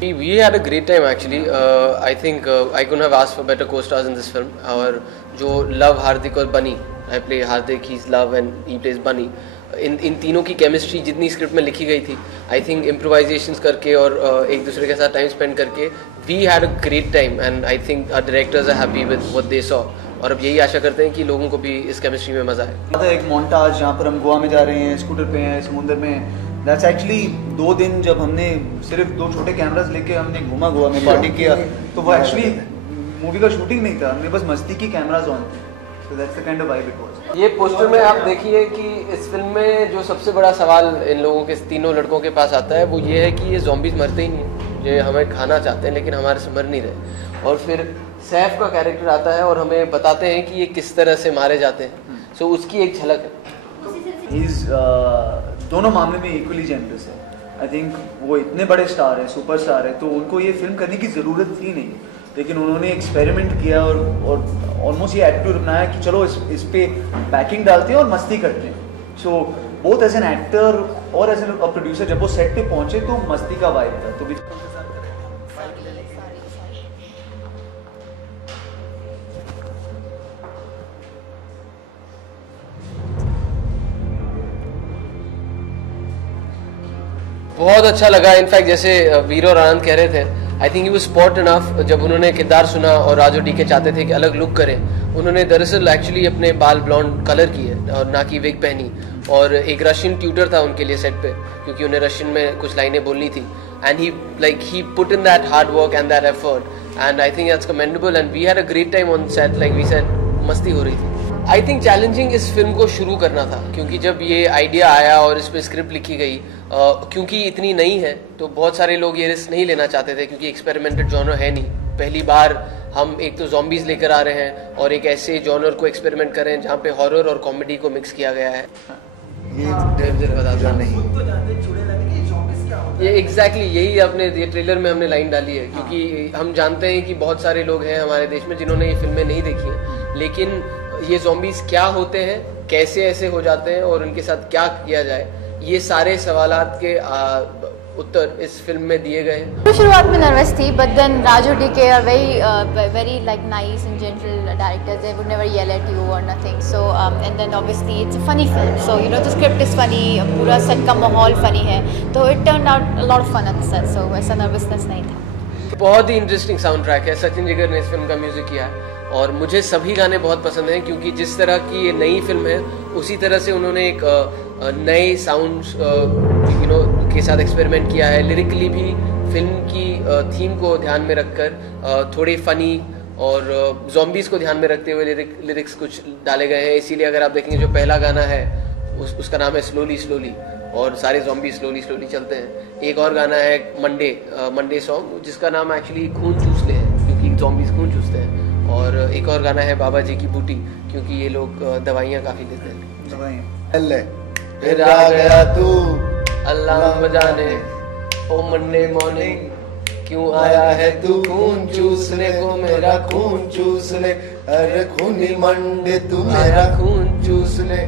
We had a great time actually. I think I couldn't have asked for better co-stars in this film. और जो love हार्दिक और बनी, I play Hardik, he's love and he plays बनी. इन तीनों की chemistry जितनी script में लिखी गई थी, आई थिंक इम्प्रोवाइजेशंस करके और एक दूसरे के साथ टाइम स्पेंड करके we had a great time and I think our directors are happy with what they saw. और अब यही आशा करते हैं कि लोगों को भी इस केमिस्ट्री में मजा आए. एक मोन्टाज जहाँ पर हम गोवा में जा रहे हैं, स्कूटर पे हैं, समुंदर में. दैट्स एक्चुअली 2 दिन जब हमने सिर्फ 2 छोटे कैमरास लेके हमने घूमा गोवा में, पार्टी किया, तो वो एक्चुअली मूवी का शूटिंग नहीं था, हमने बस मस्ती की कैमरास ऑन थे. So that's the kind of vibe it was. ये पोस्टर में आप देखिए कि इस फिल्म में जो सबसे बड़ा सवाल इन लोगों के, तीनों लड़कों के पास आता है, वो ये है कि ये ज़ॉम्बीज़ मरते ही नहीं हैं. ये हमें खाना चाहते हैं लेकिन हमारे से मर नहीं रहे. और फिर सैफ का कैरेक्टर आता है और हमें बताते हैं कि ये किस तरह से मारे जाते हैं. सो उसकी एक झलक है. दोनों मामले में इक्वली जेनरस है. आई थिंक वो इतने बड़े स्टार है, सुपरस्टार है, तो उनको ये फिल्म करने की ज़रूरत थी नहीं, लेकिन उन्होंने एक्सपेरिमेंट किया और ऑलमोस्ट ये एटीट्यूड बनाया कि चलो इस पे पैकिंग डालते हैं और मस्ती करते हैं. So both as an actor और एज एन प्रोड्यूसर जब वो सेट पे पहुंचे तो मस्ती का वाइब था. तो बहुत अच्छा लगा. इनफैक्ट जैसे वीर और आनंद कह रहे थे, I think he was spot enough. जब उन्होंने किरदार सुना और राजू डी के चाहते थे कि अलग लुक करें, उन्होंने दरअसल एक्चुअली अपने बाल ब्लॉन्ड कलर किए और ना कि विग पहनी. और एक रशियन ट्यूटर था उनके लिए सेट पे, क्योंकि उन्हें रशियन में कुछ लाइनें बोलनी थी. And he put in that hard work and that effort, and I think that's commendable. And we had a great time on set. Like we said, मस्ती हो रही थी. आई थिंक चैलेंजिंग इस फिल्म को शुरू करना था, क्योंकि जब ये आइडिया आया और इस पर स्क्रिप्ट लिखी गई, क्योंकि इतनी नई है तो बहुत सारे लोग ये रिस्क नहीं लेना चाहते थे, क्योंकि एक्सपेरिमेंटेड जॉनर है नहीं. पहली बार हम एक तो ज़ॉम्बीज़ लेकर आ रहे हैं और एक ऐसे जॉनर को एक्सपेरिमेंट कर रहे हैं जहाँ पे हॉरर और कॉमेडी को मिक्स किया गया है. ये एग्जैक्टली यही अपने ये ट्रेलर में हमने लाइन डाली है, क्योंकि हम जानते हैं कि बहुत सारे लोग हैं हमारे देश में जिन्होंने ये फिल्में नहीं देखी हैं, लेकिन ये ज़ॉम्बीज़ क्या होते हैं, कैसे ऐसे हो जाते हैं और उनके साथ क्या किया जाए, ये सारे सवालात के उत्तर इस फिल्म में दिए गए हैं. तो शुरुआत में नर्वस थी, but then Raju D K are very like nice and gentle directors. They would never yell at you or nothing. So and then obviously it's a funny film, so you know the script is funny, पूरा set का माहौल funny है, तो it turn out a lot of fun at the set. So ऐसा nervousness नहीं था. बहुत ही interesting sound track है. सचिन जिगर ने इस फिल्म का म्यूजिक किया है और मुझे सभी गाने बहुत पसंद हैं, क्योंकि जिस तरह की ये नई फिल्म है उसी तरह से उन्होंने एक नए साउंड के साथ एक्सपेरिमेंट किया है. लिरिकली भी फिल्म की थीम को ध्यान में रखकर थोड़े फनी और ज़ॉम्बीज़ को ध्यान में रखते हुए लिरिक्स कुछ डाले गए हैं. इसीलिए अगर आप देखेंगे जो पहला गाना है उसका नाम है स्लोली स्लोली, और सारे ज़ॉम्बी स्लोली स्लोली चलते हैं. एक और गाना है मंडे सॉन्ग, जिसका नाम एक्चुअली खून चूस ले है, क्योंकि ज़ॉम्बीज़ खून चूसते हैं. और एक और गाना है बाबा जी की बूटी, क्योंकि ये लोग दवाइयाँ काफ़ी लेते हैं. फिर आ गया तू अल्लाह जाने ओ मंडे मॉर्निंग, क्यों आया है तू खून चूसने को, मेरा खून चूसने. अरे खूनी मंडे तू मेरा खून चूसने.